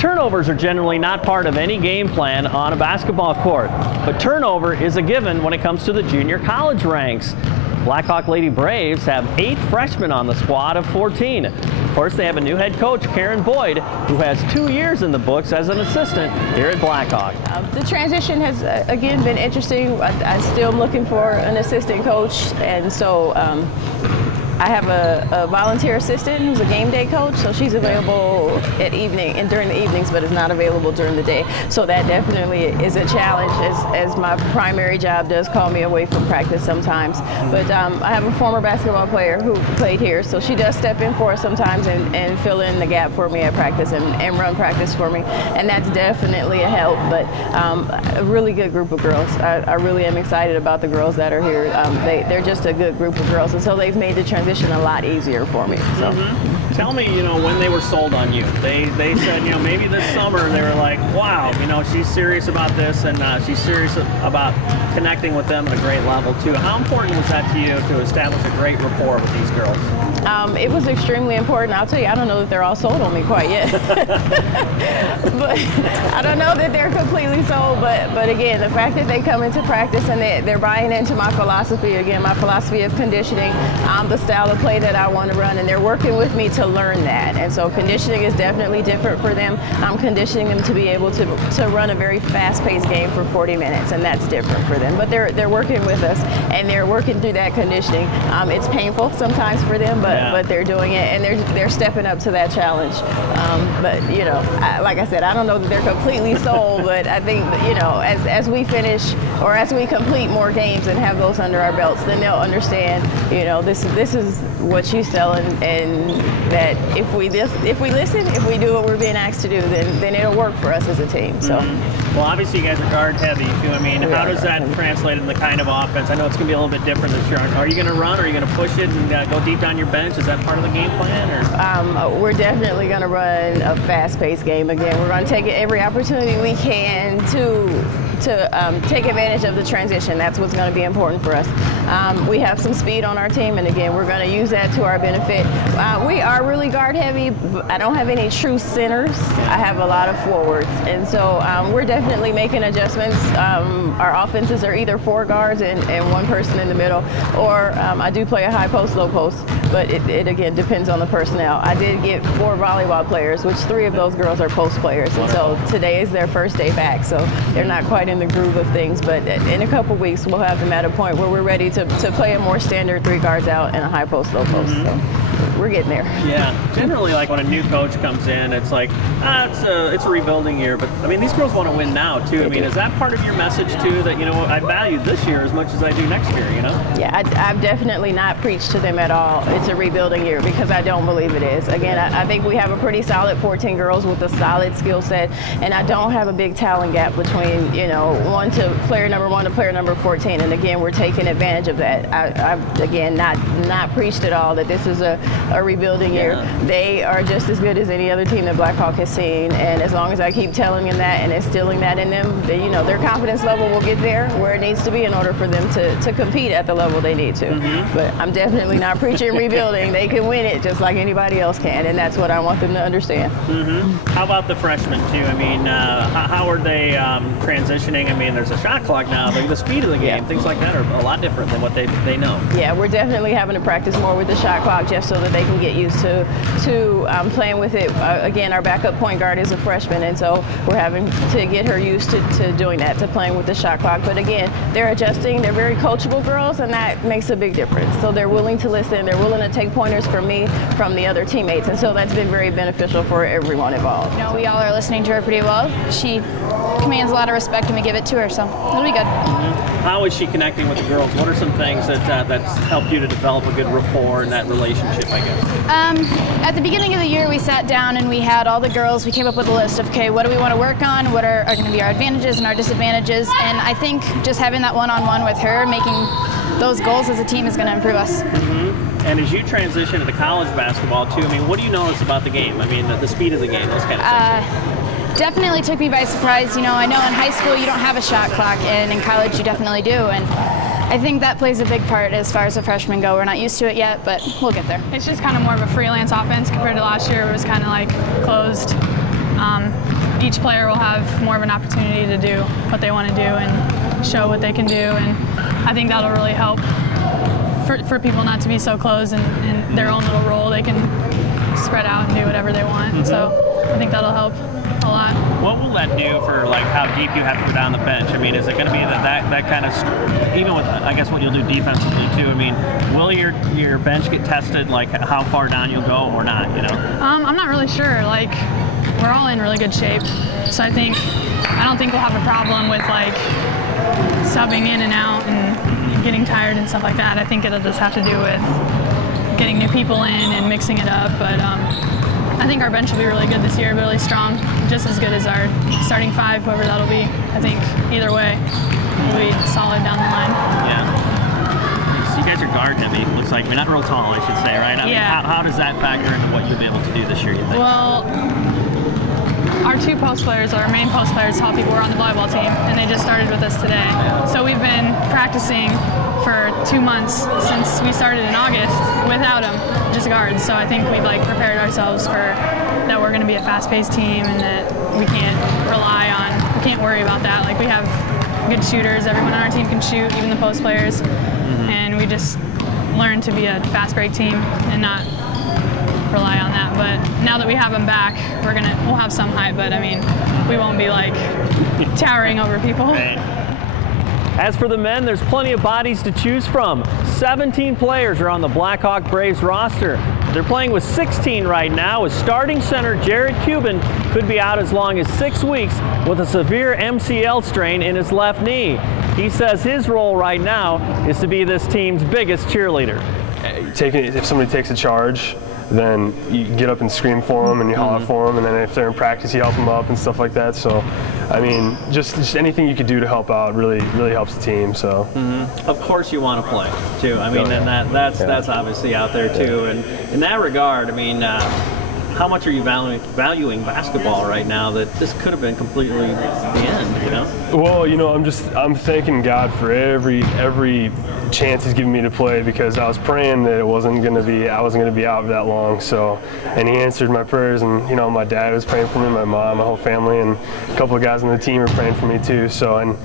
Turnovers are generally not part of any game plan on a basketball court, but turnover is a given when it comes to the junior college ranks. Blackhawk Lady Braves have 8 freshmen on the squad of 14. Of course, they have a new head coach, Karen Boyd, who has 2 years in the books as an assistant here at Blackhawk. The transition has, again, been interesting. I still am looking for an assistant coach, and so I have a volunteer assistant who's a game day coach, so she's available at evening and during the evenings, but is not available during the day. So that definitely is a challenge, as my primary job does call me away from practice sometimes. But I have a former basketball player who played here, so she does step in for us sometimes and fill in the gap for me at practice and run practice for me, and that's definitely a help. But a really good group of girls. I really am excited about the girls that are here. They're just a good group of girls, and so they've made the transition a lot easier for me. So. Tell me, when they were sold on you. They said, maybe this summer they were like, wow, she's serious about this, and she's serious about connecting with them at a great level too. How important was that to you to establish a great rapport with these girls? It was extremely important. I'll tell you, I don't know that they're all sold on me quite yet. But I don't know that they're completely sold, but again, the fact that they come into practice and they're buying into my philosophy, again, my philosophy of conditioning, the style of play that I want to run, and they're working with me to learn that. And so conditioning is definitely different for them. I'm conditioning them to be able to run a very fast-paced game for 40 minutes, and that's different for them. But they're working with us, and they're working through that conditioning. It's painful sometimes for them, but they're doing it, and they're stepping up to that challenge. But like I said, I don't know that they're completely sold, but I think as we finish or as we complete more games and have those under our belts, then they'll understand. This is what she's selling, and that if we listen, if we do what we're being asked to do, then it'll work for us as a team. So. Well, obviously you guys are guard heavy too. How does that translate into the kind of offense? I know it's going to be a little bit different this year. Are you going to run? Are you going to push it and go deep down your bench? Is that part of the game plan? Or? We're definitely going to run a fast-paced game again. We're going to take every opportunity we can to take advantage of the transition. That's what's going to be important for us. We have some speed on our team, and again, we're going to use that to our benefit. We are really guard heavy. I don't have any true centers. I have a lot of forwards, and so we're definitely making adjustments. Our offenses are either 4 guards and 1 person in the middle, or I do play a high post, low post, but it again depends on the personnel. I did get 4 volleyball players, which 3 of those girls are post players, and so today is their first day back, so they're not quite in the groove of things, but in a couple weeks we'll have them at a point where we're ready to play a more standard 3 guards out and a high post, low post. So we're getting there. Yeah, generally like when a new coach comes in, it's like, it's a rebuilding year, but these girls want to win now too. Is that part of your message too, that I value this year as much as I do next year, Yeah, I've definitely not preached to them at all it's a rebuilding year, because I don't believe it is. Again, I think we have a pretty solid 14 girls with a solid skill set, and I don't have a big talent gap between player number 1 to player number 14, and again, we're taking advantage of that. I've again not preached at all that this is a rebuilding year. They are just as good as any other team that Blackhawk has seen, and as long as I keep telling them that and instilling that in them, their confidence level will get there where it needs to be in order for them to compete at the level they need to. But I'm definitely not preaching rebuilding. They can win it just like anybody else can, and that's what I want them to understand. How about the freshmen too? How are they transitioning? There's a shot clock now. The speed of the game, things like that are a lot different than what they know. Yeah, we're definitely having to practice more with the shot clock just so that they can get used to playing with it. Again, our backup point guard is a freshman, and so we're having to get her used to doing that, to playing with the shot clock. But again, they're adjusting. They're very coachable girls, and that makes a big difference. So they're willing to listen. They're willing to take pointers from me, from the other teammates, and so that's been very beneficial for everyone involved. We all are listening to her pretty well. She commands a lot of respect, and we give it to her, so it'll be good. How is she connecting with the girls? What are some things that's helped you to develop a good rapport in that relationship, I guess? At the beginning of the year, we sat down and we had all the girls. We came up with a list of, okay, what do we want to work on? What are going to be our advantages and our disadvantages? And I think just having that one-on-one with her, making those goals as a team is going to improve us. And as you transition into college basketball too, what do you notice about the game? The speed of the game, those kind of things. Definitely took me by surprise. I know in high school you don't have a shot clock, and in college you definitely do. And I think that plays a big part as far as the freshmen go. We're not used to it yet, but we'll get there. It's just kind of more of a freelance offense compared to last year. It was kind of like closed. each player will have more of an opportunity to do what they want to do and show what they can do, and I think that'll really help for people not to be so close in their own little role. They can spread out and do whatever they want. So I think that'll help a lot. What will that do for like how deep you have to go down the bench? I mean, is it going to be that kind of, even with I guess what you'll do defensively too? I mean, will your bench get tested, like how far down you'll go or not? You know? I'm not really sure. Like, we're all in really good shape, so I don't think we'll have a problem with like subbing in and out and getting tired and stuff like that. I think it'll just have to do with getting new people in and mixing it up. But I think our bench will be really good this year, really strong, just as good as our starting five, whoever that'll be. I think either way, we'll be solid down the line. Yeah. So you guys are guard heavy. Looks like, I mean, not real tall, I should say, right? I mean, how does that factor into what you'll be able to do this year, you think? Well, our two post players, our main post players, tall people, were on the volleyball team, and they just started with us today. So we've been practicing for 2 months since we started in August without them, just guards. So I think we've like prepared ourselves for that we're going to be a fast-paced team and that we can't worry about that. Like, we have good shooters. Everyone on our team can shoot, even the post players. And we just learned to be a fast break team and not rely on that. But now that we have them back, we'll have some height, but I mean, we won't be like towering over people. Right. As for the men, there's plenty of bodies to choose from. 17 players are on the Blackhawk Braves roster. They're playing with 16 right now, as starting center Jared Cuban could be out as long as 6 weeks with a severe MCL strain in his left knee. He says his role right now is to be this team's biggest cheerleader. If somebody takes a charge, then you get up and scream for them and you holler for them, and then if they're in practice, you help them up and stuff like that. So, I mean, just anything you could do to help out really helps the team. So, of course, you want to play too. I mean, and that's obviously out there too. And in that regard, I mean, how much are you valuing basketball right now that this could have been completely the end? You know? Well, you know, I'm thanking God for every chance He's given me to play, because I was praying that I wasn't going to be out that long. So, and He answered my prayers, and you know, my dad was praying for me, my mom, my whole family, and a couple of guys on the team are praying for me too. So, and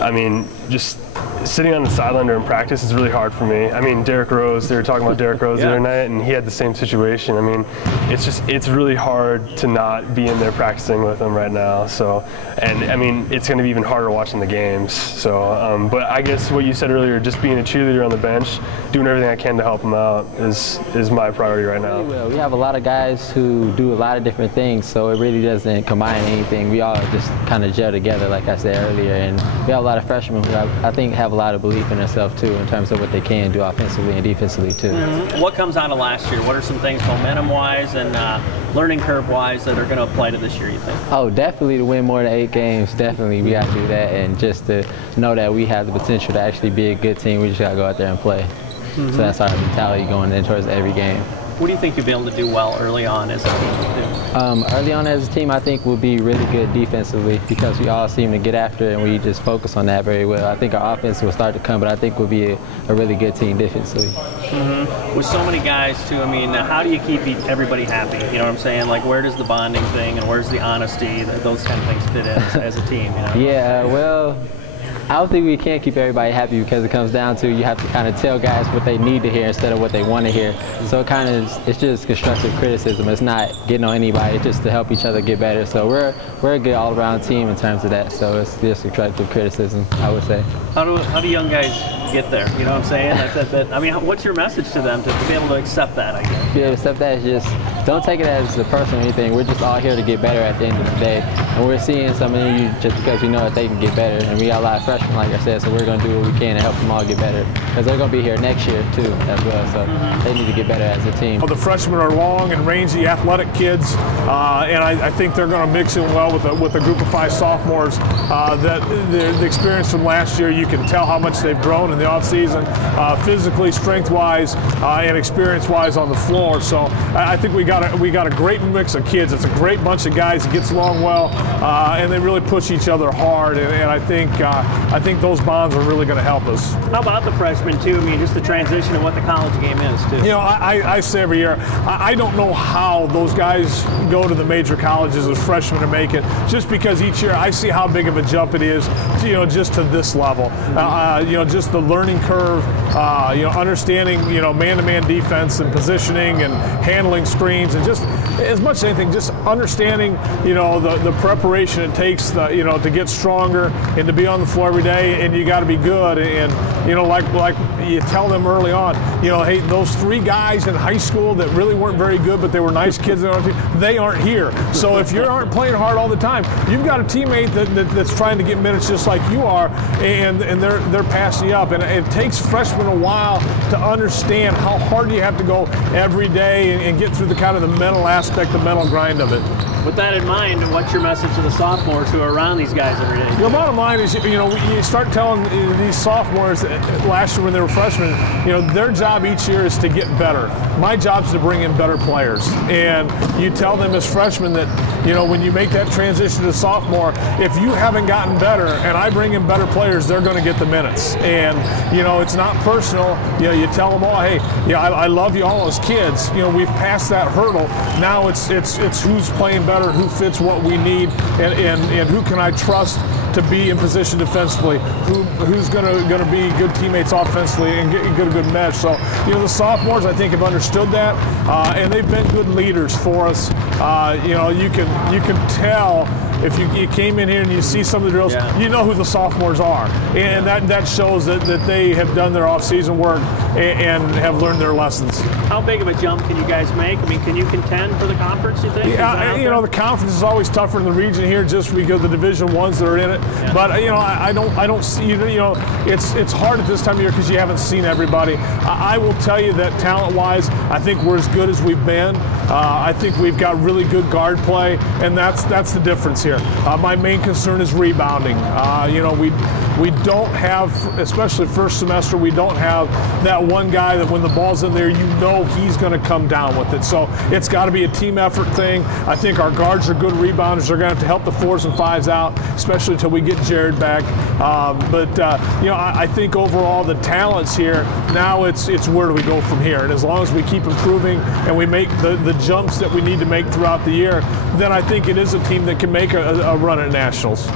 I mean, just sitting on the sideline during practice is really hard for me. I mean, Derrick Rose, they were talking about Derrick Rose the other night, and he had the same situation. I mean, it's really hard to not be in there practicing with him right now. So, and I mean, it's going to be even harder watching the games. So, but I guess what you said earlier, just being a cheerleader on the bench, doing everything I can to help him out is my priority right now. We have a lot of guys who do a lot of different things, so it really doesn't combine anything. We all just kind of gel together, like I said earlier, and we have a lot of freshmen who I think have a lot of belief in themselves too, in terms of what they can do offensively and defensively too. What comes out of last year? What are some things momentum-wise and learning curve-wise that are going to apply to this year, you think? Oh, definitely to win more than 8 games. Definitely we got to do that, and just to know that we have the potential to actually be a good team. We just got to go out there and play. So that's our mentality going in towards every game. What do you think you'll be able to do well early on as a team? Early on as a team, I think we'll be really good defensively, because we all seem to get after it and we just focus on that very well. I think our offense will start to come, but I think we'll be a really good team defensively. With so many guys too, I mean, how do you keep everybody happy? You know what I'm saying? Like, where does the bonding thing and where's the honesty, those kind of things fit in as a team? You know? Yeah, well, I don't think we can keep everybody happy, because it comes down to you have to kind of tell guys what they need to hear instead of what they want to hear. So it's just constructive criticism. It's not getting on anybody. It's just to help each other get better. So we're a good all-around team in terms of that. So it's just constructive criticism, I would say. How do young guys get there? You know what I'm saying? I mean, what's your message to them to be able to accept that, I guess? Yeah, accept that is just, don't take it as a personal or anything. We're just all here to get better at the end of the day. And we're seeing some of you just because we know that they can get better. And we got a lot of freshmen, like I said, so we're going to do what we can to help them all get better. Because they're going to be here next year, too, as well. So they need to get better as a team. Well, the freshmen are long and rangy, athletic kids. And I think they're going to mix in well with a group of 5 sophomores. The experience from last year, you can tell how much they've grown in the offseason, physically, strength-wise, and experience-wise on the floor. So I think we got a great mix of kids. It's a great bunch of guys that gets along well, and they really push each other hard. And I think I think those bonds are really going to help us. How about the freshmen too? I mean, just the transition of what the college game is too. You know, I say every year, I don't know how those guys go to the major colleges as freshmen to make it, just because each year I see how big of a jump it is, you know, just to this level. You know, just the learning curve, you know, understanding, you know, man-to-man defense and positioning and handling screens, and just as much as anything, just understanding, you know, the preparation it takes, you know, to get stronger and to be on the floor every day, and you got to be good. And you know, like you tell them early on, you know, hey, those 3 guys in high school that really weren't very good, but they were nice kids, they aren't here. So if you aren't playing hard all the time, you've got a teammate that's trying to get minutes just like you are, and they're passing you up. And it takes freshmen a while to understand how hard you have to go every day and get through the kind of the mental aspect, the mental grind of it. With that in mind, what's your message to the sophomores who are around these guys every day? The bottom line is, you know, you start telling these sophomores last year when they were freshmen, you know, their job each year is to get better. My job is to bring in better players. And you tell them as freshmen that, you know, when you make that transition to sophomore, if you haven't gotten better and I bring in better players, they're going to get the minutes. And, you know, it's not personal. You know, you tell them all, hey, yeah, I love you all as kids. You know, we've passed that hurdle. Now it's who's playing better, who fits what we need, and who can I trust to be in position defensively, who's going to be good teammates offensively and get a good mesh. So, you know, the sophomores, I think, have understood that, and they've been good leaders for us. You know, you can tell if you came in here and you see some of the drills, you know who the sophomores are, and that shows that they have done their off-season work and have learned their lessons. How big of a jump can you guys make? I mean, can you contend for the conference, you think? Yeah, you know, the conference is always tougher in the region here just because of the Division I's that are in it. Yeah. But, you know, I don't see, you know, it's hard at this time of year because you haven't seen everybody. I will tell you that talent-wise, I think we're as good as we've been. I think we've got really good guard play, and that's the difference here. My main concern is rebounding. You know, we don't have, especially first semester, we don't have that one guy that when the ball's in there, you know he's going to come down with it. So it's got to be a team effort thing. I think our guards are good rebounders. They're going to have to help the 4s and 5s out, especially until we get Jared back. You know, I think overall the talents here, now it's where do we go from here? And as long as we keep improving and we make the jumps that we need to make throughout the year, then I think it is a team that can make a run at nationals.